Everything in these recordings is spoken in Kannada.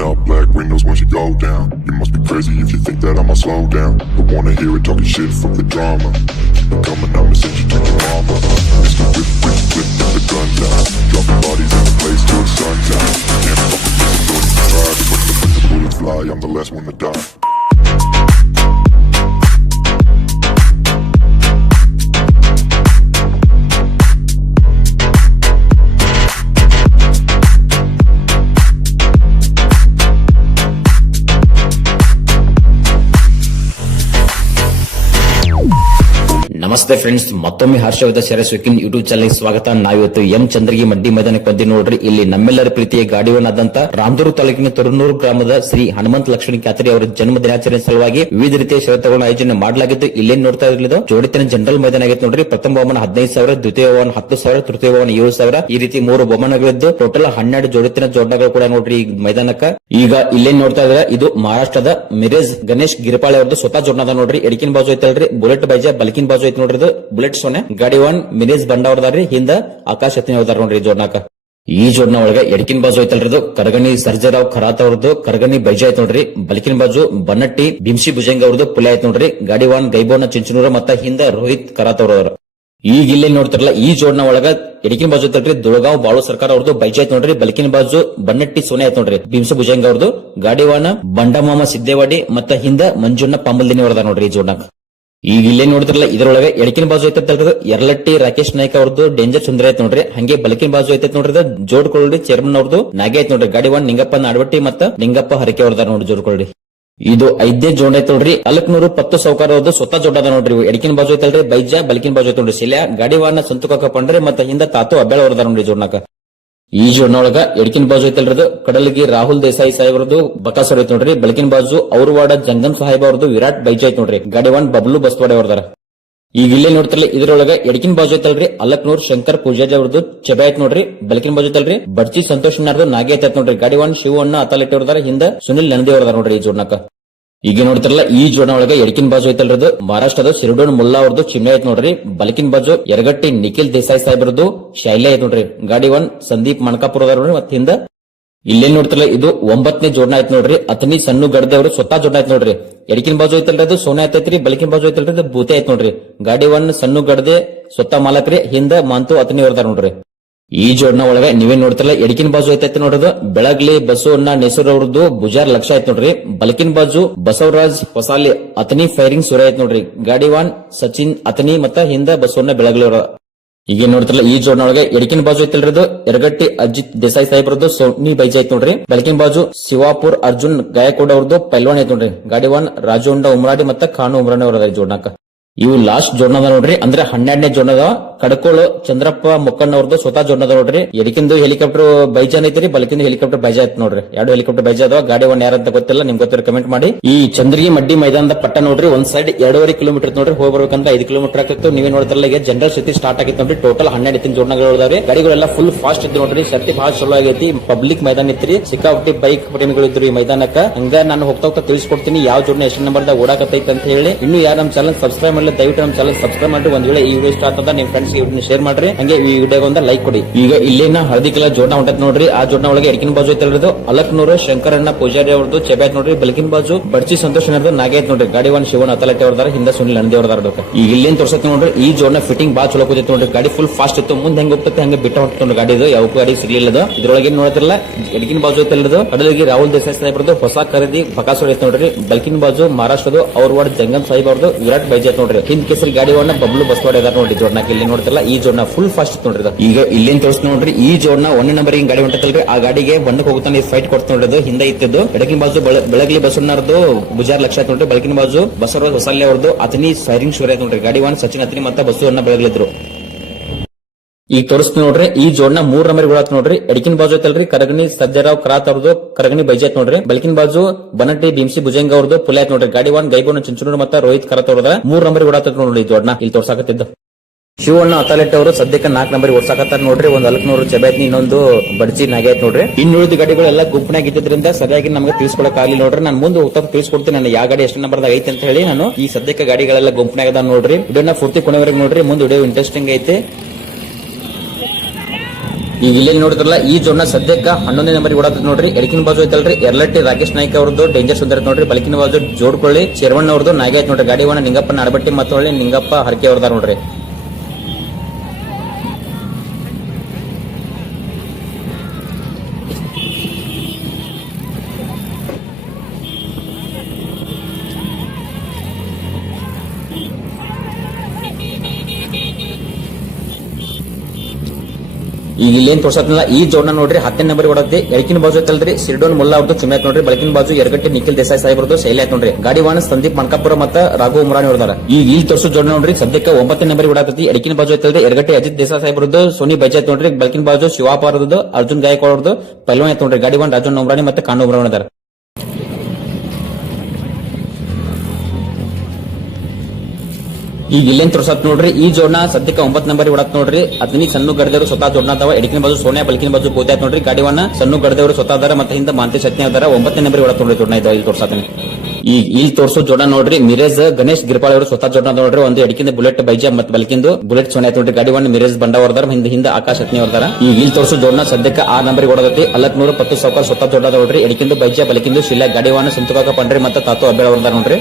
Rolling up black windows when she go down. You must be crazy if you think that I'ma slow down. But wanna hear it talking shit, fuck the drama. Keep it coming, I'ma send you to your mama. It's the whip, whip, whip, get the guns out. Dropping bodies in the place till the sun's out. Can't fuck with me, so don't try. But when the bullets fly, I'm the last one to die. ನಮಸ್ತೆ ಫ್ರೆಂಡ್ಸ್, ಮತ್ತೊಮ್ಮೆ ಹರ್ಷವಾದ ಶರಸ್ ವಿಕಿನ್ ಯೂಟ್ಯೂಬ್ ಚಾನಲ್ ಸ್ವಾಗತ. ನಾವಿವತ್ತು ಎಂ ಚಂದ್ರಗಿ ಮಡ್ಡಿ ಮೈದಾನಕ್ಕೆ ಬಂದಿ ನೋಡ್ರಿ. ಇಲ್ಲಿ ನಮ್ಮೆಲ್ಲರ ಪ್ರೀತಿಯ ಗಾಡಿವನಾದಂತ ರಾಮದುರ್ಗ ತಾಲೂಕಿನ ತೊರನೂರು ಗ್ರಾಮದ ಶ್ರೀ ಹನುಮಂತ ಲಕ್ಷ್ಮಣ ಕ್ಯಾತರಿ ಅವರ ಜನ್ಮ ದಿನಾಚರಣೆ ಸಲುವಾಗಿ ವಿವಿಧ ರೀತಿಯ ಷರತ್ತುಗಳನ್ನು ಆಯೋಜನೆ ಮಾಡಲಾಗಿದ್ದು ಇಲ್ಲೇನ್ ನೋಡ್ತಾ ಇರಲಿದ್ದು ಜೋಡಿತಿನ ಜನರಲ್ ಮೈದಾನ ಆಗೈತೆ ನೋಡ್ರಿ. ಪ್ರಥಮ ಬಹುಮಾನ 15,000, ದ್ವಿತೀಯ ಬಹುಮಾನ 10,000, ತೃತೀಯ ಬಹುಮಾನ 7,000 ಈ ರೀತಿ 3 ಬಹುಮಾನಗಳಿದ್ದು ಟೋಟಲ್ 12 ಜೋಡಿತಿನ ಜೋಡಣೆಗಳು ಕೂಡ ನೋಡ್ರಿ ಈ ಮೈದಾನಕ್ಕ. ಈಗ ಇಲ್ಲೇನ್ ನೋಡ್ತಾ ಇದ್ರೆ ಇದು ಮಹಾರಾಷ್ಟ್ರದ ಮಿರೇಜ್ ಗಣೇಶ್ ಗಿರಿಪಾಳಿ ಅವ್ರದ್ದು ಸ್ವತಃ ಜೋಡಣದ ನೋಡ್ರಿ. ಎಡಕಿನ ಬಾಜು ಐತಲ್ರಿ ಬುಲೆಟ್ ಬೈಜ, ಬಲಕಿನ ಬಾಜು ಐತಿ ನೋಡ್ರಿ ಬುಲೆಟ್ ಸೋನೆ. ಗಾಡಿ 1 ಮಿರೇಜ್ ಬಂಡ ಅವ್ರದಾರ್ರಿ, ಹಿಂದ ಆಕಾಶ್ ಹತ್ತಿನ ಅವ್ರದಾರ ನೋಡ್ರಿ ಜೋಡ್ನಾಕ. ಈ ಜೋಡ್ನ ಒಳಗೆ ಎಡಕಿನ ಬಾಜು ಐತಲ್ರಿ ಕರಗನಿ ಸರ್ಜರಾವ್ ಖರಾತ್ ಅವ್ರದ್ದು ಕರಗನಿ ಬೈಜ ಐತ್ ನೋಡ್ರಿ. ಬಲಕಿನ ಬಾಜು ಬನ್ನಟ್ಟಿ ಭೀಮ್ಸಿ ಭುಜಂಗ ಅವ್ರದ್ದು ಪುಲೆ ಐತ್ ನೋಡ್ರಿ. ಗಾಡಿ 1 ಗೈಬೋನ ಚಿಂಚನೂರ ಮತ್ತ ಹಿಂದ ರೋಹಿತ್ ಖರಾತ್ ಅವ್ರದವ್ರ. ಈಗ ಇಲ್ಲೇ ನೋಡ್ತಾರಲ್ಲ ಈ ಜೋಡ್ನ ಒಳಗ ಎಡಕಿನ ಬಾಜು ಐತಲ್ರಿ ದುಳಗಾವ್ ಬಾಳು ಸರ್ಕಾರ ಅವ್ರದ್ದು ಬೈಜ ಐತ್ ನೋಡ್ರಿ. ಬಲಕಿನ ಬಾಜು ಬನ್ನಟ್ಟಿ ಸೋನೆ ಐತ್ ನೋಡ್ರಿ ಭೀಮ್ಸಿ ಭುಜಂಗ ಅವ್ರದ್ದು. ಗಾಡಿ 1 ಬಂಡಮಾಮ ಸಿದ್ದೇವಾಡಿ ಮತ್ತ ಹಿಂದ ಮಂಜುಣ್ಣ ಪಾಂಬಲ್ದಿನಿ ಅವ್ರದ ನೋಡ್ರಿ ಈ ಜೋಡ್ನಾಕ. ಈಗ ಇಲ್ಲೇ ನೋಡ್ತಿರಲ್ಲ ಇದ್ರೊಳಗೆ ಎಡಕಿನ ಬಾಜು ಐತಲ್ರಿ ಎರಲಟ್ಟಿ ರಾಕೇಶ್ ನಾಯ್ಕ ಅವ್ರದ್ದು ಡೇಂಜರ್ ಸುಂದರ ಐತ್ ನೋಡ್ರಿ. ಹಂಗೆ ಬಲಕಿನ ಬಾಜು ಐತೈತ್ ನೋಡ್ರಿ ಜೋಡ್ಕೊಳ್ಳಿ ಚೇರ್ಮನ್ ಅವ್ರದ್ದು ನಾಗೆ ಐತ್ ನೋಡ್ರಿ. ಗಾಡಿ 1 ನಿಂಗಪ್ಪ ನಾಡವಟ್ಟಿ ಮತ್ತ ನಿಂಗಪ್ಪ ಹರಕೆ ಅವ್ರದಾರ ನೋಡ್ರಿ ಜೋಡ್ಕೊಳ್ಳಿ. ಇದು 5ನೇ ಜೋಡ್ ಐತ್ ನೋಡ್ರಿ. ಅಲಕ್ನೂರು ಪತ್ತು ಸೌಕಾರ ಅವ್ರದ್ದು ಸ್ವತಃ ಜೋಡದ ನೋಡ್ರಿ. ಎಡಕಿನ ಬಾಜು ಐತಲ್ರಿ ಬೈಜ, ಬಲಕಿನ ಬಾಜು ಐತ್ ನೋಡ್ರಿ ಶಿಲ್ಯಾ. ಗಾಡಿ 1 ಸಂತುಕ ಪಂಡ್ರೆ ಮತ್ತ ಹಿಂದ ತಾತು ಅಬ್ಬೇಳ ಅವ್ರದಾರ ನೋಡ್ರಿ ಜೋಡ್ನಾಕ. ಈ ಜೋಡ್ನೊಳಗ ಎಡಕಿನ ಬಾಜು ಐತಲ್ರದು ಕಡಲಗಿ ರಾಹುಲ್ ದೇಸಾಯಿ ಸಾಹೇಬ್ರದ್ದು ಬಕಾಸರ್ ಐತ್ ನೋಡ್ರಿ. ಬಲಕಿನ ಬಾಜು ಔರ್ವಾಡ ಜಂಗಮ್ ಸಾಹೇಬ್ ಅವ್ರದ್ದು ವಿರಾಟ್ ಬೈಜ್ ಐತ್ ನೋಡ್ರಿ. ಗಾಡಿ 1 ಬಬ್ಲು ಬಸ್ವಾಡೆ ಅವ್ರದಾರ. ಈಗ ಇಲ್ಲೇ ನೋಡ್ತಿರಲ್ಲ ಇದ್ರೊಳಗ ಎಡಕಿನ ಬಾಜು ಐತಲ್ರಿ ಅಲಕ್ನೂರ್ ಶಂಕರ್ ಪೂಜಾಜಿ ಅವ್ರದ್ದು ಚೆಬೆ ಐತ್ ನೋಡ್ರಿ. ಬಲಕಿನ ಬಾಜು ಐತಲ್ರಿ ಬಡ್ಚಿ ಸಂತೋಷ್ ನಾರ್ದು ನಾಗೆ ಐತ್ ನೋಡ್ರಿ. ಗಾಡಿ 1 ಶಿವಣ್ಣ ಅತಾಲೆಟ್ಟಿ ಅವ್ರದಾರ, ಹಿಂದ ಸುನಿಲ್ ನಂದಿ ಅವ್ರದಾರ ನೋಡ್ರಿ ಈ ಜೋಡ್ನಾಕ. ಈಗ ನೋಡ್ತಿರಲ್ಲ ಈ ಜೋಡ್ನ ಒಳಗೆ ಎಡಕಿನ ಬಾಜು ಐತಲ್ರದು ಮಹಾರಾಷ್ಟ್ರದ ಸಿರಿಡೋನ್ ಮುಲ್ಲಾ ಅವ್ರದ್ದು ಚಿಹ್ನೆ ಐತ್ ನೋಡ್ರಿ. ಬಲಕಿನ ಬಾಜು ಎರಗಟ್ಟಿ ನಿಖಿಲ್ ದೇಸಾಯಿ ಸಾಹೇಬ್ರದ್ದು ಶೈಲೆ ಐತ್ ನೋಡ್ರಿ. ಗಾಡಿ 1 ಸಂದೀಪ್ ಮಣಕಾಪುರ ನೋಡ್ರಿ. ಮತ್ತ ಹಿಂದ ಇಲ್ಲೇನ್ ನೋಡ್ತಿರಲ್ಲ ಇದು 9ನೇ ಜೋಡ್ನ ಐತ್ ನೋಡ್ರಿ. ಅತನಿ ಸಣ್ಣ ಗಡ್ದೆ ಅವರು ಸ್ವತಃ ಜೋಡ್ನ ಐತ್ ನೋಡ್ರಿ. ಎಡಕಿನ ಬಾಜು ಐತಲ್ರಿ ಅದು ಸೋನೆ ಐತೈತ್ರಿ. ಬಲಕಿನ ಬಾಜು ಐತಲ್ರಿ ಅದು ಬೂತೆ ಐತ್ ನೋಡ್ರಿ. ಗಾಡಿ 1 ಸಣ್ಣ ಗಡ್ದೆ ಸ್ವತಃ ಮಾಲಕ್ರಿ, ಹಿಂದ ಮಾಂತು ಅತನಿ ಅವ್ರದಾರ ನೋಡ್ರಿ. ಈ ಜೋಡ್ನ ಒಳಗೆ ನೀವೇನ್ ನೋಡ್ತಿರಲ್ಲ ಎಡಕಿನ ಬಾಜು ಐತೈತಿ ನೋಡೋದು ಬೆಳಗ್ಲಿ ಬಸವಣ್ಣ ನೆಸೂರ್ ಅವ್ರದ್ದು ಬುಜಾರ್ ಲಕ್ಷ ಐತ್ ನೋಡ್ರಿ. ಬಲಕಿನ ಬಾಜು ಬಸವರಾಜ್ ಹೊಸಾಲಿ ಅತನಿ ಫೈರಿಂಗ್ ಸುರ ಐತ್ ನೋಡ್ರಿ. ಗಾಡಿ 1 ಸಚಿನ್ ಅತನಿ ಮತ್ತ ಹಿಂದ ಬಸವಣ್ಣ ಬೆಳಗ್ಲಿ ಅವ್ರ. ಈಗ ನೋಡ್ತಿರಲ್ಲ ಈ ಜೋಡ್ನ ಒಳಗೆ ಎಡಕಿನ ಬಾಜು ಐತಲ್ರದು ಎರಗಟ್ಟಿ ಅಜಿತ್ ದೇಸಾಯಿ ಸಾಹೇಬ್ರದ್ದು ಸೋನಿ ಬೈಜ್ ಐತ್ ನೋಡ್ರಿ. ಬಲಕಿನ ಬಾಜು ಶಿವಾಪುರ್ ಅರ್ಜುನ್ ಗಾಯಕೋಡ್ ಅವ್ರದ್ದು ಪೈಲ್ವಾನ್ ಐತ್ ನೋಡ್ರಿ. ಗಾಡಿ 1 ರಾಜುಂಡ ಉಮ್ರಾಡಿ ಮತ್ತ ಖಾನು ಉಮ್ರಾಣಿ ಅವ್ರದ ಈ ಜೋಡ್ನಾಕ. ಇವು ಲಾಸ್ಟ್ ಜೋಡ್ನದ ನೋಡ್ರಿ, ಅಂದ್ರೆ 12ನೇ ಜೋಡ್ನದ. ಕಡಕೋಳು ಚಂದ್ರಪ್ಪ ಮೊಕ್ಕಣ್ಣ ಅವ್ರದ್ದು ಸ್ವತಃ ಜೋಡ್ನದ ನೋಡ್ರಿ. ಎಡಕಿಂದು ಹೆಲಿಕಾಪ್ಟರ್ ಬೈಜಾನ್ ಐತ್ರಿ, ಬಲಕಿಂದು ಹೆಲಿಕಾಪ್ಟರ್ ಬೈಜಾ ಐತ್ ನೋಡ್ರಿ. 2 ಹೆಲಿಕಾಪ್ಟರ್ ಬೈಜಾ ಅದಾವ. ಗಾಡಿ 1 ಯಾರಂತ ಗೊತ್ತಿಲ್ಲ, ನಿಮ್ಗೆ ಗೊತ್ತಿರೋ ಕಮೆಂಟ್ ಮಾಡಿ. ಈ ಚಂದ್ರಗಿ ಮಡ್ಡಿ ಮೈದಾನದ ಪಟ್ಟ ನೋಡ್ರಿ ಒಂದ್ ಸೈಡ್ 2.5 ಕಿಲೋಮೀಟರ್ ನೋಡ್ರಿ. ಹೋಗಿ ಬರ್ಬೇಕಂದ್ರೆ 5 ಕಿಲೋಮೀಟರ್ ಆಗ್ತಿತ್ತು. ನೀವೇ ನೋಡ್ತಾರಲ್ಲ ಈಗ ಜನರಲ್ ಸ್ಥಿತಿ ಸ್ಟಾರ್ಟ್ ಆಗಿತ್ತು ನೋಡ್ರಿ. ಟೋಟಲ್ 12 ಜೋಡ್ನಗಳು ಇದಾವೆ. ಗಾಡಿಗಳೆಲ್ಲ ಫುಲ್ ಫಾಸ್ಟ್ ಇದ್ದು ನೋಡ್ರಿ. ಸರ್ತಿ ಬಹಳ ಚಲೋ ಆಗೈತಿ. ಪಬ್ಲಿಕ್ ಮೈದಾನ ಇತ್ರಿ, ಸಿಕ್ಕಾಪಟ್ಟಿ ಬೈಕ್ ಪ್ರೇಮಿಗಳು ಇದ್ರು ಈ ಮೈದಾನಕ್ಕ. ಹಂಗ ನಾನು ಹೋಗ್ತಾ ತಿಳಿಸ್ಕೊಡ್ತೀನಿ ಯಾವ ಜೋಡ್ನ ಎಷ್ಟು ನಂಬರ್ದಾಗ ಓಡಾಕತ್ತೈತೆ ಅಂತ ಹೇಳಿ. ಇನ್ನು ಯಾರು ನಮ್ಮ ಚಾನಲ್ ಸಬ್ಸ್ಕ್ರೈಬ್ ಮಾಡಲಿ ದಯವಿಟ್ಟು ನಮ್ಮ ಚಾನಲ್ ಸಬ್ಸ್ಕ್ರೈಬ್ ಮಾಡಿ. ಒಂದ್ ವೇಳೆ ಈ ವಿಡಿಯೋ ಇಷ್ಟ ಆಗ್ತದ ನಿಮ್ ಫ್ರೆಂಡ್ಸ್ ಶೇರ್ ಮಾಡ್ರಿ. ಹಂಗೆ ಈ ವಿಡಿಯೋಗೆ ಒಂದು ಲೈಕ್ ಕೊಡಿ. ಈಗ ಇಲ್ಲೇನ ಹಳದಿ ಕಲರ್ ಜೋಡ್ನ ಹೊಂಟತ್ ನೋಡ್ರಿ. ಆ ಜೋಡ್ನ ಒಳಗೆ ಎಡಕಿನ ಬಾಜು ಐತಲ್ರದು ಅಲಕ್ನೂರು ಶಂಕರಣ್ಣ ಪೂಜಾರಿ ಅವ್ರದ್ದು ಚೆಬೆ ಐತ್ ನೋಡ್ರಿ. ಬಲಕಿನ ಬಾಜು ಬಡ್ಚಿ ಸಂತೋಷ್ ನಾರ್ದು ನಾಗೆ ಐತ್ ನೋಡ್ರಿ. ಗಾಡಿ 1 ಶಿವಣ್ಣ ಅತಲಟ್ಟಿ ಅವ್ರದಾರ, ಹಿಂದ ಸುನಿಲ್ ನಂದಿ ಅವ್ರದಾರ. ಈಗ ಇಲ್ಲೇನ್ ತೋರ್ಸತ್ ನೋಡ್ರಿ ಈ ಜೋಡ್ನ ಫಿಟ್ಟಿಂಗ್ ಬಾಳ ಚಲೋ ಕೂತೈತಿ ನೋಡ್ರಿ. ಗಾಡಿ ಫುಲ್ ಫಾಸ್ಟ್ ಇತ್ತು. ಮುಂದೆ ಹೆಂಗ್ ಹೋಗ್ತೈತೆ ಹಂಗೆ ಬಿಟ್ಟ ಹೊಟ್ಟು ಗಾಡಿ ಇದು ಯಾವ ಗಾಡಿ ಸಿಗ್ಲಿಲ್ಲ. ಇದ್ರೊಳಗೆ ನೋಡ್ತಿರಲ್ಲ ಎಡಕಿನ ಬಾಜು ಐತಲ್ರದು ಕಡಲಿಗೆ ರಾಹುಲ್ ದೇಸಾಯಿ ಸಾಹೇಬ್ರದ್ದು ಹೊಸ ಖರೀದಿ ಬಕಾಸೂರ್ ಐತ್ ನೋಡ್ರಿ. ಬಲಕಿನ ಬಾಜು ಮಹಾರಾಷ್ಟ್ರದು ಔರ್ವಾಡ ಜಂಗಮ್ ಸಾಹೇಬ್ ಅವ್ರದ್ದು ವಿರಾಟ್ ಬೈಜ್ ಐತ್ ನೋಡ್ರಿ. ಹಿಂದ್ ಕೇಸರಿ ಗಾಡಿ 1 ಬಬ್ಲು ಬಸ್ವಾಡೆ ನೋಡ್ರಿ ಜೋಡ್ನಾಕ. ಇಲ್ಲಿ ನೋಡ್ತಿರಲ್ಲ ಈ ಜೋಡ್ನ ಫುಲ್ ಫಾಸ್ಟ್ ಇತ್ತು ನೋಡ್ರಿ. ಈಗ ಇಲ್ಲೇನ್ ತೋರಿಸ್ ನೋಡ್ರಿ ಈ ಜೋಡ್ನ 1 ನಂಬರ್ ಗಾಡಿ ಹೊಂಟಲ್ರಿ. ಆ ಗಾಡಿಗೆ ಬಣ್ಣಕ್ಕೆ ಹೋಗುತ್ತಾನೆ ಫೈಟ್ ಕೊಡ್ತಾ ನೋಡ್ರಿ. ಹಿಂದೆ ಇತ್ತಿದ್ದು ಎಡಕಿನ ಬಾಜು ಬೆಳಗ್ಲಿ ಬಸವಣ್ಣರದು ಬುಜಾರ್ ಲಕ್ಷ ನೋಡ್ರಿ. ಬಲಕಿನ ಬಾಜು ಬಸವರಾಜ್ ಹೊಸಲ್ಲೆ ಅವ್ರದ್ದು ಅತನಿ ಫೈರಿಂಗ್ ಶೂರ್ ಐತ್ ನೋಡ್ರಿ. ಗಾಡಿ 1 ಸಚಿನ್ ಅತನಿ ಮತ್ತ ಬಸವಣ್ಣ ಬೆಳಗ್ಲಿದ್ರು. ಈಗ ತೋರಿಸ್ತೀನಿ ನೋಡ್ರಿ ಈ ಜೋಡ್ನ 3 ನಂಬರ್ ಗಳಾತ್ ನೋಡ್ರಿ. ಎಡಕಿನ ಬಾಜು ಐತಲ್ರಿ ಕರಗನಿ ಸಜ್ಜರಾವ್ ಖರಾತ್ ಅವ್ರದ್ದು ಕರಗನಿ ಬೈಜ್ ಐತ್ ನೋಡ್ರಿ. ಬಲಕಿನ ಬಾಜು ಬನಟ್ಟಿ ಭೀಮ್ಸಿ ಭುಜಂಗ ಅವ್ರದ್ದು ಪುಲೆ ಐತ್ ನೋಡ್ರಿ. ಗಾಡಿ 1 ಗೈಬೋನ ಚಿಂಚನೂರು ಮತ್ತ ರೋಹಿತ್ ಖರಾತ್ ಅವ್ರದ 3 ನಂಬರ್ ಗಳಾತ್ ನೋಡ್ರಿ. ಈ ಜೋಡ್ನ ಇಲ್ಲಿ ತೋರ್ಸಾಕತ್ತಿದ್ದು ಶಿವಣ್ಣ ಅತಾಲೆಟ್ಟಿ ಅವರು ಸದ್ಯಕ್ಕೆ 4 ನಂಬರ್ ಓಡ್ಸಾಕತ್ತಾರ ನೋಡ್ರಿ. ಒಂದ್ ಅಲಕ್ನೂರು ಚೆಬೈತ್ನಿ, ಇನ್ನೊಂದು ಬಡ್ಚಿ ನಾಗೆ ಐತ್ ನೋಡ್ರಿ. ಇನ್ನುಳಿದ ಗಾಡಿಗಳೆಲ್ಲ ಗುಂಪನಾಗ ಇದ್ದಿದ್ರಿಂದ ಸರಿಯಾಗಿ ನಮಗೆ ತಿಳಿಸ್ಕೊಳಕ್ ಆಗ್ಲಿ ನೋಡ್ರಿ. ನಾನು ಮುಂದೆ ಹೋಗ್ತಾ ತಿಳಿಸ್ಕೊಡ್ತೀನಿ ನಾನು ಯಾವ ಗಾಡಿ ಎಷ್ಟು ನಂಬರ್ದಾಗ ಐತೆ ಅಂತ ಹೇಳಿ. ನಾನು ಈ ಸದ್ಯಕ್ಕೆ ಗಾಡಿಗಳೆಲ್ಲ ಗುಂಪನಾಗ ಅದ ನೋಡ್ರಿ. ವಿಡಿಯೋನ ಪೂರ್ತಿ ಕೊನೆವರೆಗೆ ನೋಡ್ರಿ. ಮುಂದೆ ವಿಡಿಯೋ ಇಂಟ್ರೆಸ್ಟಿಂಗ್ ಐತೆ. ಈಗ ಇಲ್ಲಿ ನೋಡಿದ್ರಲ್ಲ ಈ ಜೋಡ್ನ ಸದ್ಯಕ್ಕೆ 11ನೇ ನಂಬರ್ ಓಡಾತ ನೋಡ್ರಿ. ಎಡಕಿನ ಬಾಜು ಐತಲ್ರಿ ಎರಲಟ್ಟಿ ರಾಕೇಶ್ ನಾಯ್ಕ ಅವ್ರದ್ದು ಡೇಂಜರ್ ಸುಂದರ ನೋಡ್ರಿ. ಬಲಕಿನ ಬಾಜು ಜೋಡ್ಕೊಳ್ಳಿ ಶೇರ್ವಣ್ಣ ಅವ್ರದ್ದು ನಾಗ ಐತ್ ನೋಡ್ರಿ. ಗಾಡಿ ಒಣ ನಿಂಗಪ್ಪ ನಾಡಬಟ್ಟಿ ಮತ್ತು ಹೊಳ್ಳಿ ನಿಂಗಪ್ಪ ಹರಕೆ ಅವ್ರದಾರ ನೋಡ್ರಿ. ಈಗ ಇಲ್ಲೇನ್ ತೋರ್ಸತ್ತಲ್ಲ ಈ ಜೋಡ್ನ ನೋಡ್ರಿ 10ನೇ ನಂಬರ್ ಓಡತ್ತೆ. ಎಡಕಿನ ಬಾಜು ಐತಲ್ರಿ ಸಿರ್ಡೋನ್ ಮುಲ್ಲಾ ಅವ್ರದ್ದು ಚುಮ್ಯಾತ್ ನೋಡ್ರಿ. ಬಲಕಿನ ಬಾಜು ಎರಗಟ್ಟಿ ನಿಖಿಲ್ ದೇಸಾಯಿ ಸಾಹೇಬ್ರದ್ದು ಶೈಲಿ ಆಯ್ತು ನೋಡ್ರಿ. ಗಾಡಿ ವಾಹನ ಸಂದೀಪ್ ಮಣಕಾಪುರ ಮತ್ತು ರಾಘು ಉಮ್ರಾನಿ ಹೊರದಾರ. ಈಗ ಇಲ್ಲಿ ತೋರ್ಸೋ ಜೋಡ್ನ ನೋಡ್ರಿ ಸದ್ಯಕ್ಕೆ 9ನೇ ನಂಬರ್ ಓಡಾತತಿ. ಎಡಕಿನ ಬಾಜು ಐತಲ್ರಿ ಎರಗಟ್ಟಿ ಅಜಿತ್ ದೇಸಾಯಿ ಸಾಹೇಬ್ರದ್ದು ಸೋನಿ ಬೈಜಾತ್ ನೋಡ್ರಿ. ಬಲಕಿನ ಬಾಜು ಶಿವಾಪಾರದ್ದು ಅರ್ಜುನ್ ಗಾಯಕವಾಡ್ ಅವ್ರದ್ದು ಪಲ್ವನ್ ಆಯ್ತು ನೋಡ್ರಿ. ಗಾಡಿ ವಾಹನ ರಾಜನ್ ಉಮ್ರಾನಿ ಮತ್ತು ಕಾಂಡು ಉಮ್ರಾನಿ ಅದಾರ. ಈಗ ಇಲ್ಲೇನ್ ತೋರ್ಸತ್ ನೋಡ್ರಿ ಈ ಜೋಡ್ನ ಸದ್ಯಕ್ಕೆ 9 ನಂಬರ್ ಓಡಾತ್ ನೋಡ್ರಿ. ಅದನ್ನ ಸಣ್ಣ ಗಡದೇವರು ಸ್ವತಃ ಜೋಡ್ನಾದವ. ಎಡಕಿನ ಬಾಜು ಸೋನಿಯಾ ಬಲಕಿನ ಬಾಜು ಗೋದ್ಯಾತ್ ನೋಡ್ರಿ. ಗಾಡಿವನ್ನ ಸಣ್ಣ ಗಡದೇವರು ಸ್ವತಃ ಅದಾರ ಮತ್ತೆ ಹಿಂದೆ ಮಾಂತಿ ಸತ್ಯ ಅದಾರ. 9ನೇ ನಂಬರ್ ಓಡಾತ್ ನೋಡ್ರಿ ಜೋಡ್ನ ಇದಾವ ಇಲ್ಲಿ ತೋರ್ಸತಾನೆ. ಈಗ ಇಲ್ಲಿ ತೋರ್ಸೋ ಜೋಡ ನೋಡ್ರಿ ಮಿರೇಜ್ ಗಣೇಶ್ ಗಿರ್ಪಾಳ್ ಅವರು ಸ್ವತಃ ಜೋಡ್ನ ನೋಡ್ರಿ. ಒಂದು ಎಡಕಿಂದ ಬುಲೆಟ್ ಬೈಜಾ ಮತ್ತೆ ಬಲಕಿಂದು ಬುಲೆಟ್ ಸೋನಿಯಾ ನೋಡ್ರಿ. ಗಾಡಿವನ್ನ ಮಿರೇಜ್ ಬಂಡ ಹೊರದಾರ ಹಿಂದೆ ಆಕಾಶ ಹತ್ನಿ ಹೊರದಾರ. ಈಗ ಇಲ್ಲಿ ತೋರ್ಸೋ ಜೋಡ್ನ ಸದ್ಯಕ್ಕೆ 6 ನಂಬರ್ ಓಡಾದತಿ. ಅಲ್ಲಕ್ನೂರು ಪತ್ತು ಸೌಕರ್ ಸ್ವತಃ ಜೋಡ್ನ ನೋಡ್ರಿ. ಎಡಕಿಂದು ಬೈಜಾ ಬಲಕಿಂದು ಶಿಲಾ ಗಾಡಿವನ್ನ ಸಂತುಕಾಕ ಪಂಡ್ರಿ ಮತ್ತೆ ತಾತು ಅಬ್ಬೇಳ ಹೊರದಾರ ನೋಡ್ರಿ.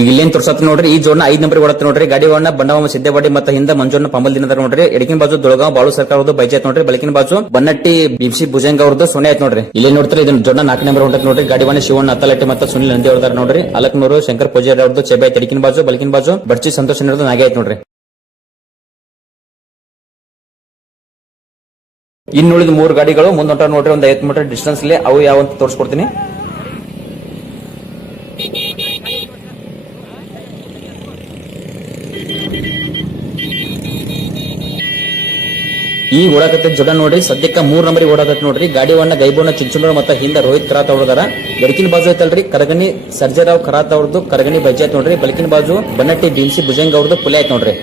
ಈಗ ಇಲ್ಲೇನ್ ತೋರ್ಸತ್ ನೋಡ್ರಿ ಈ ಜೋಡ್ನ 5 ನಂಬರ್ ಓಡತ್ತೆ ನೋಡ್ರಿ. ಗಾಡಿ ವಾಹನ ಬಂಡವಾಮ ಸಿದ್ದೇವಾಡಿ ಮತ್ತೆ ಹಿಂದೆ ಮಂಜುನ ಪಂಬಲ್ ದಿನದ ನೋಡ್ರಿ. ಎಡಕಿನ ಬಾಜು ದೊಳಗಾವ್ ಬಾಳು ಸರ್ಕಾರ ಅವ್ರದ್ದು ಬೈಜಾತ್ ನೋಡ್ರಿ. ಬಲಕಿನ ಬಾಜು ಬನ್ನಟ್ಟಿ ಬಿಸಿ ಭುಜಂಗ ಅವ್ರದ್ದು ಸೊನೆ ಆಯ್ತು ನೋಡ್ರಿ. ಇಲ್ಲೇ ನೋಡ್ತಾರೆ ಇದನ್ನ ಜೋಡ್ನ 4 ನಂಬರ್ ಹೊಂಟತ್ ನೋಡ್ರಿ. ಗಾಡಿ ವಾಹನ ಶಿವಣ್ಣ ಅತ್ತಲಟ್ಟಿ ಮತ್ತೆ ಸುನಿಲ್ ನಂದಿ ಹೊರದಾರ ನೋಡ್ರಿ. ಅಲಕ್ನೂರು ಶಂಕರ್ ಪೂಜಾರಿ ಅವ್ರದ್ದು ಚೆಬೆ ಆಯ್ತು ಎಡಕಿನ ಬಾಜು. ಬಲಕಿನ ಬಾಜು ಬಡ್ಚಿ ಸಂತೋಷ್ ಅವ್ರದ್ದು ನಾಗೆ ಆಯ್ತು ನೋಡ್ರಿ. ಇನ್ನುಳಿದ 3 ಗಾಡಿಗಳು ಮುಂದ್ ಹೊಂಟಾರ ನೋಡ್ರಿ. ಒಂದು 50 ಮೀಟರ್ ಡಿಸ್ಟೆನ್ಸ್ ಅಲ್ಲಿ ಅವು ಯಾವ ಅಂತ ತೋರಿಸ್ಕೊಡ್ತೀನಿ. ಈ ಓಡಾಕತ್ತ ಜೋಡ ನೋಡ್ರಿ ಸದ್ಯಕ್ಕೆ 3 ನಂಬರ್ ಓಡಾಕತ್ ನೋಡ್ರಿ. ಗಾಡಿವನ್ನ ಗೈಬೋನ ಚಿಂಚುನೂರು ಮತ್ತೆ ಹಿಂದೆ ರೋಹಿತ್ ಖರಾತ್ ಅವ್ರದಾರ. ಎಡಕಿನ ಬಾಜು ಐತಲ್ರಿ ಕರಗನಿ ಸರ್ಜರಾವ್ ಖರಾತ್ ಅವ್ರದ್ದು ಕರಗನಿ ಬೈಜಾತ್ ನೋಡ್ರಿ. ಬಲಕಿನ ಬಾಜು ಬನ್ನಟ್ಟಿ ಬಿನ್ಸಿ ಭುಜಂಗ್ ಅವ್ರದ್ದು ಪುಲೆ ಆಯ್ತು ನೋಡ್ರಿ.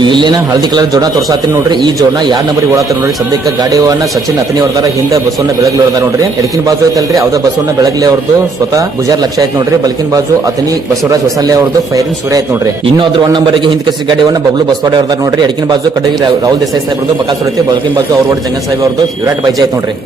ಇಲ್ಲಿನ ಹಳದಿ ಕಲರ್ ಜೋಡ ತೋರ್ಸಾತೀನಿ ನೋಡ್ರಿ. ಈ ಜೋಡ 2 ನಂಬರ್ ಓಡಾತ ನೋಡ್ರಿ. ಸದ್ಯಕ್ಕೆ ಗಾಡಿವನ್ನ ಸಚಿನ್ ಅತನಿ ಹೊರದಾರ. ಹಿಂದೆ ಬಸವಣ್ಣ ಬೆಳಗ್ಲಿ ಹೊರದಾರ ನೋಡ್ರಿ. ಎಡಕಿನ ಬಾಜು ಐತಲ್ರಿ ಅವ್ರ ಬಸವಣ್ಣ ಬೆಳಗ್ಲಿ ಅವ್ರದ್ದು ಸ್ವತಃ ಗುಜಾರ್ ಲಕ್ಷ ಆಯ್ತು ನೋಡ್ರಿ. ಬಲಕಿನ ಬಾಜು ಅತನಿ ಬಸವರಾಜ್ ಹೊಸಲ್ಲೆ ಅವ್ರದ್ದು ಫೈರಿಂಗ್ ಸೂರ್ಯ ಆಯ್ತು ನೋಡ್ರಿ. ಇನ್ನು ಅದ್ರ 1 ನಂಬರ್ ಗೆ ಹಿಂದ್ ಕಸಿ ಗಾಡಿವನ್ನ ಬಬ್ಲು ಬಸವಾಡೆ ಹೊರದಾರ ನೋಡ್ರಿ. ಎಡಕಿನ ಬಾಜು ಕಡೆಗೆ ರಾಹುಲ್ ದೇಸಾಯಿ ಸಾಹೇಬ್ರದ್ದು ಬಕಾಸುರ ಐತಿ. ಬಲಕಿನ ಬಾಜು ಅವ್ರ ಜಂಗನ್ ಸಾಹೇಬ್ ಅವ್ರದ್ದು ವಿರಾಟ್ ಬೈಜಾ ಆಯ್ತು ನೋಡ್ರಿ.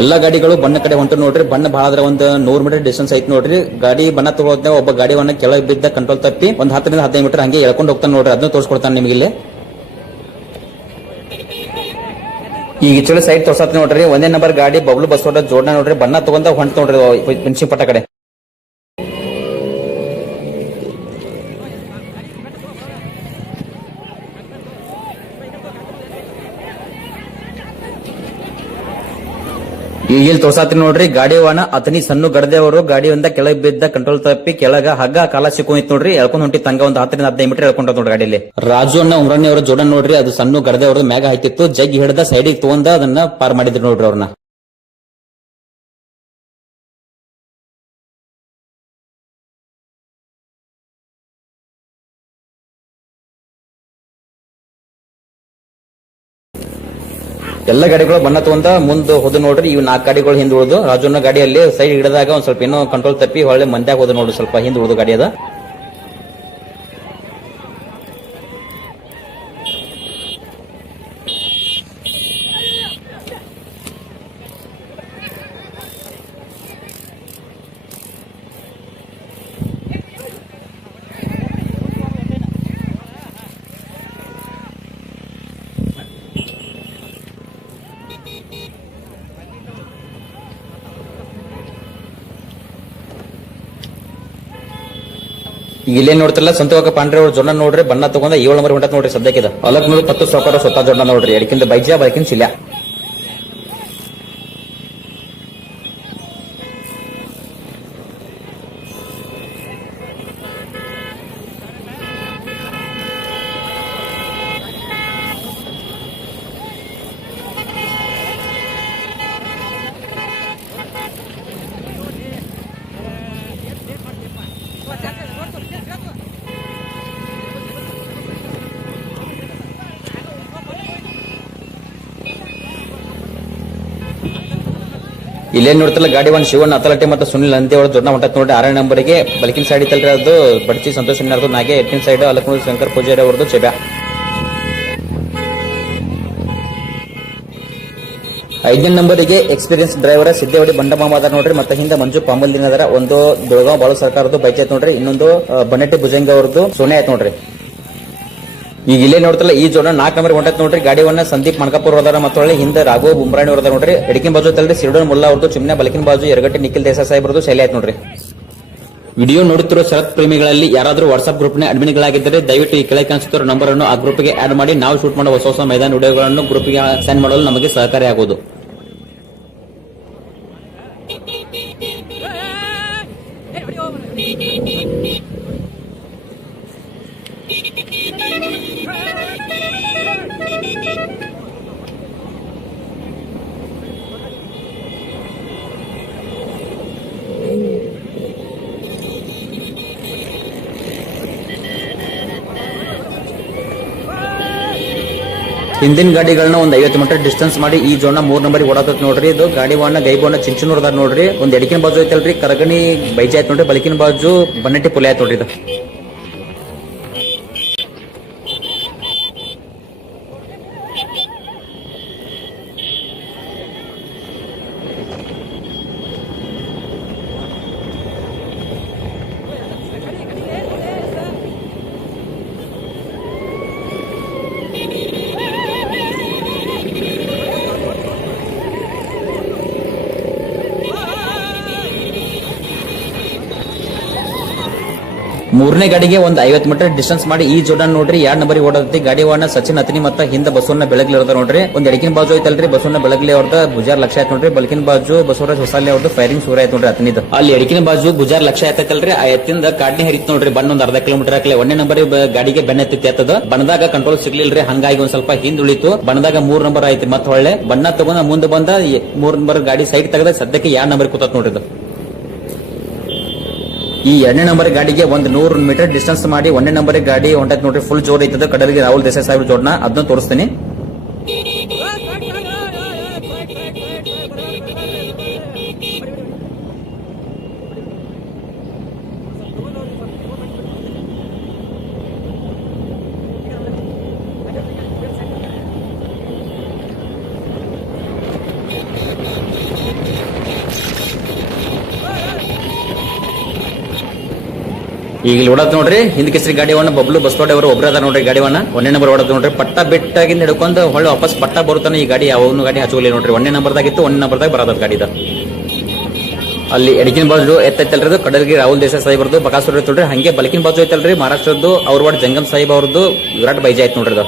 ಎಲ್ಲಾ ಗಾಡಿಗಳು ಬಣ್ಣ ಕಡೆ ಹೊಂಟ ನೋಡ್ರಿ. ಬಣ್ಣ ಬಹಳ ಆದ್ರೆ ಒಂದು 100 ಮೀಟರ್ ಡಿಸ್ಟೆನ್ಸ್ ಐತಿ ನೋಡ್ರಿ. ಗಾಡಿ ಬಣ್ಣ ತಗೊಳೋದ್ನ ಒಬ್ಬ ಗಾಡಿವನ್ನ ಕೆಳಗೆ ಬಿದ್ದ ಕಂಟ್ರೋಲ್ ತಪ್ಪಿ ಒಂದು 10 ರಿಂದ 15 ಮೀಟರ್ ಹಂಗೆ ಎಳ್ಕೊಂಡು ಹೋಗ್ತಾನೆ ನೋಡ್ರಿ. ಅದನ್ನ ತೋರಿಸ್ಕೊಡ್ತಾನೆ ನಿಮಗೆ ಇಲ್ಲಿ. ಈಗ ಈ ಚಳಿ ಸೈಡ್ ತೋರ್ಸತ್ ನೋಡ್ರಿ. 1ನೇ ನಂಬರ್ ಗಾಡಿ ಬಬ್ಲು ಬಸವರಾಜ್ ಜೋಡ್ನ ನೋಡ್ರಿ. ಬಣ್ಣ ತಗೊಂಡ ಹೊಂಟ ನೋಡ್ರಿ ಪಿಂಚಿಂಗ್ ಪಟ್ಟ ಕಡೆ. ಈಗ ಇಲ್ಲಿ ತೋರ್ಸಾತ್ರಿ ನೋಡ್ರಿ ಗಾಡಿ ವಾಹನ ಅತನಿ ಸಣ್ಣ ಗಡದೆ ಅವರು ಗಾಡಿಯಿಂದ ಕೆಳಗೆ ಬಿದ್ದ ಕಂಟ್ರೋಲ್ ತಪ್ಪಿ ಕೆಳಗ ಹಗ್ಗ ಕಾಲ ಸಿಕ್ಕೋಯ್ತು ನೋಡ್ರಿ ಎಳ್ಕೊಂಡ್ ಹೊಂಟಿ ತಂಗ ಒಂದು 10-15 ಮೀಟರ್ ಎಳ್ಕೊಂಡ ನೋಡ್ರಿ ಗಾಡಿಯಲ್ಲಿ ರಾಜು ಅಣ್ಣ ಉಮ್ರಾನಿ ಅವರ ಜೋಡ ನೋಡ್ರಿ ಅದು ಸಣ್ಣ ಗಡದೆ ಅವ್ರದ್ದು ಮ್ಯಾಗ ಹಾಕಿತ್ತು ಜಗ್ಗಿ ಹಿಡ್ದ ಸೈಡಿಗೆ ತಗೊಂಡ ಅದನ್ನ ಪಾರ್ ಮಾಡಿದ್ರು ನೋಡ್ರಿ ಅವ್ರನ್ನ. ಎಲ್ಲ ಗಾಡಿಗಳು ಬಣ್ಣ ತಗೊಂಡ ಮುಂದೆ ಹೋದ ನೋಡ್ರಿ ಇವ್ 4 ಗಾಡಿಗಳು ಹಿಂದ್ ಉಳಿದು ರಾಜುನ ಗಾಡಿಯಲ್ಲಿ ಸೈಡ್ ಹಿಡಿದಾಗ ಒಂದ್ ಸ್ವಲ್ಪ ಏನೋ ಕಂಟ್ರೋಲ್ ತಪ್ಪಿ ಹೊಳ್ಳೆ ಮಂದ್ಯಾಗ ಹೋದ ನೋಡ್ರಿ ಸ್ವಲ್ಪ ಹಿಂದ್ ಉಳಿದು ಗಾಡಿ ಅದ. ಈಗ ಇಲ್ಲೇ ನೋಡ್ತಿಲ್ಲ ಸಂತೋಷ ಪಾಂಡ್ರೆ ಅವ್ರ ಜೊನ್ನ ನೋಡ್ರಿ ಬಣ್ಣ ತಗೊಂಡ 7 ನಂಬರ್ ಹೊಂಟತ್ ನೋಡ್ರಿ ಸದ್ಯಕ್ಕಿದ ಅಲಕ್ ನೋಡಿ 10 ಸಾವಕಾರ ಸ್ವತಃ ಜೊನ್ನ ನೋಡ್ರಿ ಎಡಕಿಂದ ಬೈಜಾ ಬೈಕಿನ್ ಚಿಲ್ಯ. ಇಲ್ಲೇನ್ ನೋಡ್ತಿಲ್ಲ ಗಾಡಿ ಒಂದ್ ಶಿವಣ್ಣ ಅತಲಟೆ ಮತ್ತೆ ಸುನಿಲ್ ಅಂತೆ ಅವ್ರ ದೊಡ್ಡ ಹೊಂಟತ್ ನೋಡ್ರಿ 6 ನಂಬರ್ಗೆ ಬಲಕಿನ ಸೈಡ್ ಇತ್ತಲ್ರಿ ಅದು ಬಡ್ಚಿ ಸಂತೋಷ್ ಅವ್ರದ್ದು ನಾಗೆ 8ನೇ ಸೈಡ್ ಅಲಕ್ನೂರ್ ಶಂಕರ್ ಪೂಜಾರಿ ಅವ್ರದ್ದು ಚೆಬ್ಯಾ. 5ನೇ ನಂಬರಿಗೆ ಎಕ್ಸ್ಪೀರಿಯನ್ಸ್ ಡ್ರೈವರ್ ಸಿದ್ದೇವಡಿ ಬಂಡಮಾಮ ನೋಡ್ರಿ ಮತ್ತೆ ಹಿಂದೆ ಮಂಜು ಪಾಮಲ್ ದಿನ ಅದರ ಒಂದು ಬೆಳಗಾವ್ ಬಾಳು ಸರ್ಕಾರದ ಬೈಕ್ ಐತ್ ನೋಡ್ರಿ ಇನ್ನೊಂದು ಬನ್ನಟ್ಟಿ ಭುಜಂಗ ಅವ್ರದ್ದು ಸೋನೆ ಆಯ್ತು ನೋಡ್ರಿ. ಈಗ ಇಲ್ಲೇ ನೋಡ್ತಲ್ಲ ಈ ಜೋಡ 4 ನಂಬರ್ ಹೊಂಟತ್ ನೋಡ್ರಿ ಗಾಡಿವನ್ನ ಸಂದೀಪ್ ಮಣಕಾಪುರ್ ಅವರ ಮತ್ತೆ ಹಿಂದೆ ರಾಘವ ಬುಮ್ರಾಣಿ ಅವರದ ನೋಡ್ರಿ ಎಡಕಿನ ಬಾಜು ತಲ್ರಿ ಸಿರ್ಡೋನ್ ಮುಲ್ಲಾ ಅವ್ರದ್ದು ಚಿಮ್ನೆ ಬಲಕಿನ ಬಾಜು ಎರಗಟ್ಟಿ ನಿಖಿಲ್ ದೇಸಾಯಿ ಸಾಹೇಬ್ರದ್ದು ಶೈಲಿ ಆಯ್ತು ನೋಡ್ರಿ. ವಿಡಿಯೋ ನೋಡುತ್ತಿರುವ ಶರತ್ ಪ್ರೇಮಿಗಳಲ್ಲಿ ಯಾರಾದರೂ ವಾಟ್ಸ್ಆಪ್ ಗ್ರೂಪ್ ನ ಅಡ್ಮಿನ್ಗಳಾಗಿದ್ದರೆ ದಯವಿಟ್ಟು ಈ ಕೆಳಗೆ ಕಾಣಿಸುತ್ತಿರುವ ನಂಬರ್ ಅನ್ನು ಆ ಗ್ರೂಪ್ಗೆ ಆಡ್ ಮಾಡಿ ನಾವು ಶೂಟ್ ಮಾಡುವ ಹೊಸ ಮೈದಾನ ವಿಡಿಯೋಗಳನ್ನು ಗ್ರೂಪ್ಗೆ ಸೆಂಡ್ ಮಾಡಲು ನಮಗೆ ಸಹಕಾರಿಯಾಗುವುದು. ಹಿಂದಿನ ಗಾಡಿಗಳನ್ನ ಒಂದ್ 50 ಮೀಟರ್ ಡಿಸ್ಟೆನ್ಸ್ ಮಾಡಿ ಈ ಜೋನ 3 ನಂಬರ್ ಓಡಾತತ್ ನೋಡ್ರಿ. ಇದು ಗಾಡಿ ವಾಹನ ಗೈಬೋನ ಚಿಂಚನೂರ್ ಅದ ನೋಡ್ರಿ. ಒಂದ್ ಎಡಕಿನ ಬಾಜು ಐತಲ್ರಿ ಕರಗಣಿ ಬೈಜಾ ಆಯ್ತು ನೋಡ್ರಿ ಬಲಕಿನ ಬಾಜು ಬನ್ನಟ್ಟಿ ಪುಲೆ ಆಯ್ತು ನೋಡ್ರಿ. ಇದು ಮೂರನೇ ಗಾಡಿಗೆ ಒಂದ್ 50 ಮೀಟರ್ ಡಿಸ್ಟೆನ್ಸ್ ಮಾಡಿ ಈ ಜೋಡನ್ ನೋಡ್ರಿ 2 ನಂಬರ್ ಓಡಾದತಿ ಗಾಡಿ ವಾಹನ ಸಚಿನ್ ಅತನಿ ಮತ್ತ ಹಿಂದ ಬಸವಣ್ಣ ಬೆಳಗ್ಲಿ ಇರ್ತಾರ ನೋಡ್ರಿ. ಒಂದ್ ಎಡಕಿನ ಬಾಜು ಐತಲ್ರಿ ಬಸವಣ್ಣ ಬೆಳಗ್ಲಿ ಅವ್ರದ ಗುಜಾರ್ ಲಕ್ಷ ಆಯ್ತು ನೋಡ್ರಿ. ಬಲಕಿನ ಬಾಜು ಬಸವರಾಜ್ ಹೊಸಾಲಿ ಅವ್ರದ್ದು ಫೈರಿಂಗ್ ಸೂರ ಆಯ್ತು ನೋಡ್ರಿ ಅತನಿದ. ಅಲ್ಲಿ ಎಡಕಿನ ಬಾಜು ಗುಜಾರ್ ಲಕ್ಷ ಆಯ್ತಲ್ರಿ ಆ ಎತ್ತಿಂದ ಕಾಡ್ನಿ ಹರಿತ್ ನೋಡ್ರಿ ಬಣ್ಣ ಒಂದ್ 1/2 ಕಿಲೋಮೀಟರ್ ಹಾಕ್ಲಿ 1ನೇ ನಂಬರ್ ಗಾಡಿಗೆ ಬೆನ್ನ ಎತ್ತಿ ಎತ್ತದ ಬಣ್ಣದಾಗ ಕಂಟ್ರೋಲ್ ಸಿಗ್ಲಿಲ್ರಿ ಹಂಗಾಗಿ ಒಂದ್ ಸ್ವಲ್ಪ ಹಿಂದ್ ಉಳಿತು. ಬಣ್ಣದಾಗ 3 ನಂಬರ್ ಆಯ್ತು ಮತ್ತ ಹೊಳ್ಳೆ ಬಣ್ಣ ತಗೊಂಡ ಮುಂದೆ ಬಂದ 3 ನಂಬರ್ ಗಾಡಿ ಸೈಡ್ ತೆಗದ ಸದ್ಯಕ್ಕೆ 2 ನಂಬರ್ ಕೂತತ್ ನೋಡ್ರಿ. ಈ 2ನೇ ನಂಬರ್ ಗಾಡಿಗೆ ಒಂದ್ 100 ಮೀಟರ್ ಡಿಸ್ಟೆನ್ಸ್ ಮಾಡಿ 1ನೇ ನಂಬರ್ ಗಾಡಿ ಹೊಂಟೈತ್ ನೋಡ್ರಿ. ಫುಲ್ ಜೋರ್ ಐತದ ಕಡಲಿಗೆ ರಾಹುಲ್ ದೇಸಾಯಿ ಸಾಹೇಬ್ ಜೋಡ್ನ ಅದನ್ನ ತೋರಿಸ್ತೀನಿ. ಈಗ ಇಲ್ಲಿ ಓಡತ್ ನೋಡ್ರಿ ಹಿಂದ್ ಕೇಸರಿ ಗಾಡಿವನ್ನ ಬಬ್ಲು ಬಸ್ವಾಡೆ ಅವರು ಒಬ್ಬರದ ನೋಡ್ರಿ ಗಾಡಿವನ್ನ 1ನೇ ನಂಬರ್ ಓಡತ್ ನೋಡ್ರಿ. ಪಟ್ಟ ಬೆಟ್ಟಾಗಿಂದ ಹಿಡ್ಕೊಂಡ್ ಹೊಳ್ಳಿ ವಾಪಸ್ ಪಟ್ಟ ಬರುತ್ತಾನೆ ಈ ಗಾಡಿ ಯಾವನು ಗಾಡಿ ಹಚ್ಚೋಲಿ ನೋಡ್ರಿ. 1ನೇ ನಂಬರ್ದಾಗಿತ್ತು 1ನೇ ನಂಬರ್ದಾಗ ಬರೋದ್ ಗಾಡಿದ. ಅಲ್ಲಿ ಎಡಕಿನ ಬಾಜು ಎತ್ತೈತಲ್ರಿ ಕಡಲ್ಗಿ ರಾಹುಲ್ ದೇಸಾಯಿ ಸಾಹೇಬ್ರದ್ದು ಬಕಾಸುರ ನೋಡ್ರಿ. ಹಂಗೆ ಬಲಕಿನ ಬಾಜು ಐತಲ್ರಿ ಮಹಾರಾಷ್ಟ್ರದ್ದು ಅವ್ರವಾಡ್ ಜಂಗಮ್ ಸಾಹಿಬ್ ಅವ್ರದ್ದು ವಿರಾಟ್ ಬೈಜಾ ಆಯ್ತು ನೋಡ್ರಿ.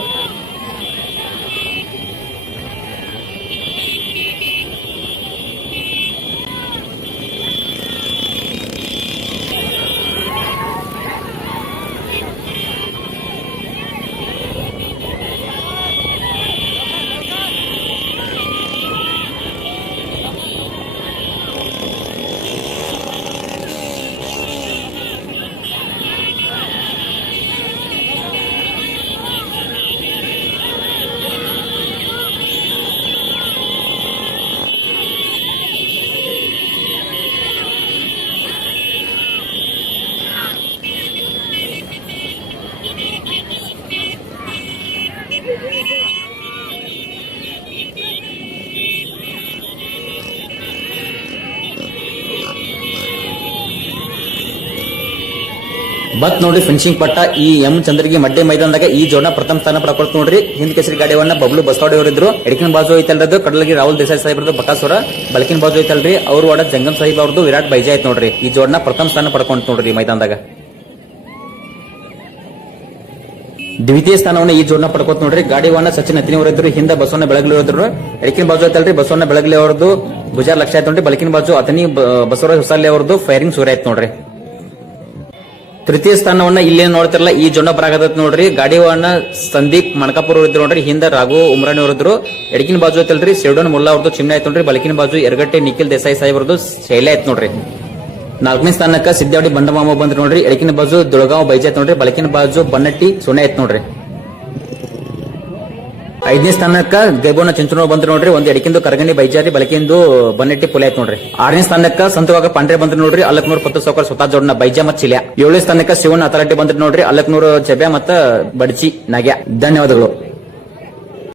ಬತ್ ನೋಡ್ರಿ ಫಿನಿಶಿಂಗ್ ಪಟ್ಟ ಈ ಎಂ ಚಂದ್ರಗಿ ಮಡ್ಡಿ ಮೈದಾನದಾಗ ಈ ಜೋಡ್ನ ಪ್ರಥಮ ಸ್ಥಾನ ಪಡ್ಕೊಳ್ತ ನೋಡ್ರಿ. ಹಿಂದ್ ಕೇಸರಿ ಗಾಡಿವನ್ನ ಬಬ್ಲು ಬಸವಾಡಿ ಅವರಿದ್ರು. ಎಡಕಿನ ಬಾಜು ಐತಲ್ರದು ಕಡಲಗಿ ರಾಹುಲ್ ದೇಸಾಯಿ ಸಾಹೇಬ್ರದ್ದು ಬಕಾಸುರ. ಬಲಕಿನ ಬಾಜು ಐತಲ್ರಿ ಅವ್ರು ಒಡ ಜಂಗಮ್ ಸಾಹಿಬ್ ಅವ್ರದ್ದು ವಿರಾಟ್ ಬೈಜಾ ಐತ್ ನೋಡ್ರಿ. ಈ ಜೋಡ್ನ ಪ್ರಥಮ ಸ್ಥಾನ ಪಡ್ಕೊಂತ ನೋಡ್ರಿ ಈ ಮೈದಾನದಾಗ. ದ್ವಿತೀಯ ಸ್ಥಾನವನ್ನ ಈ ಜೋಡ್ನ ಪಡ್ಕೋತ ನೋಡ್ರಿ. ಗಾಡಿವನ್ನ ಸಚಿನ್ ಹತ್ತಿನಿ ಅವರಿದ್ರು. ಹಿಂದ ಬಸವಣ್ಣ ಬೆಳಗಲಿ ಅವರಿದ್ರು. ಎಡಕಿನ ಬಾಜು ಐತಲ್ರಿ ಬಸವಣ್ಣ ಬೆಳಗಲಿ ಅವ್ರದ್ದು ಭುಜಾರ್ ಲಕ್ಷ ಆಯ್ತು ನೋಡ್ರಿ. ಬಲಕಿನ ಬಾಜು ಅತನಿ ಬಸವರಾಜ್ ಹೊಸಲ್ಲಿ ಅವ್ರದ್ದು ಫೈರಿಂಗ್ ಸೂರ್ಯ ಆಯ್ತು ನೋಡ್ರಿ. ತೃತೀಯ ಸ್ಥಾನವನ್ನ ಇಲ್ಲಿ ನೋಡ್ತಿರಲ್ಲ ಈ ಜೊಂಡ ಬರಾಗತ್ ನೋಡ್ರಿ. ಗಾಡಿವನ್ನ ಸಂದೀಪ್ ಮಣಕಾಪುರ್ ಇದ್ರು ನೋಡ್ರಿ. ಹಿಂದ ರಾಘು ಉಮ್ರಾಣಿ ಅವರಿದ್ರು. ಎಡಕಿನ ಬಾಜು ಐತಲ್ರಿ ಸೇಡೋನ್ ಮುಲ್ಲಾ ಅವ್ರದ್ದು ಚಿಮ್ನೆ ಆಯ್ತು ನೋಡ್ರಿ. ಬಲಕಿನ ಬಾಜು ಎರಗಟ್ಟೆ ನಿಖಿಲ್ ದೇಸಾಯಿ ಸಾಹೇಬ್ ಅವ್ರದ್ದು ಶೈಲ ಆಯ್ತು ನೋಡ್ರಿ. ನಾಲ್ಕನೇ ಸ್ಥಾನಕ್ಕ ಸಿದ್ದಾವಡಿ ಬಂಡಮಾಮ ಬಂದ್ರಿ ನೋಡ್ರಿ. ಎಡಕಿನ ಬಾಜು ದುಳಗಾಂವ್ ಬೈಜ್ ಆಯ್ತು ನೋಡ್ರಿ. ಬಲಕಿನ ಬಾಜು ಬನ್ನಟ್ಟಿ ಸೊನೆ ಆಯ್ತು ನೋಡ್ರಿ. ಐದನೇ ಸ್ಥಾನಕ್ಕ ಗೈಬೋನ ಚಿಂಚನೂರ್ ಬಂದ್ರು ನೋಡ್ರಿ. ಒಂದ್ ಎಡಕಿಂದು ಕರಗಣಿ ಬೈಜಾರಿ ಬಲಕಿಂದು ಬನ್ನಟ್ಟಿ ಪುಲೆ ಆಯ್ತು ನೋಡ್ರಿ. ಆರನೇ ಸ್ಥಾನಕ್ಕ ಸಂತವಾಗ ಪಾಂಡ್ರೆ ಬಂದ್ರು ನೋಡ್ರಿ. ಅಲ್ಲಕ್ನೂರ್ ಪತ್ತು ಸೌಕರ್ ಸ್ವತಃ ಜೋಡ್ನ ಬೈಜಾ ಮತ್ ಚಿಲ್ಯ. ಏಳನೇ ಸ್ಥಾನಕ್ಕ ಶಿವನ್ ಅಥಾರಿಟಿ ಬಂದ್ರು ನೋಡ್ರಿ. ಅಲ್ಲಕ್ನೂರ್ ಜಬ್ಯಾ ಮತ್ತ ಬಡ್ಚಿ ನಾಗ್ಯ. ಧನ್ಯವಾದಗಳು.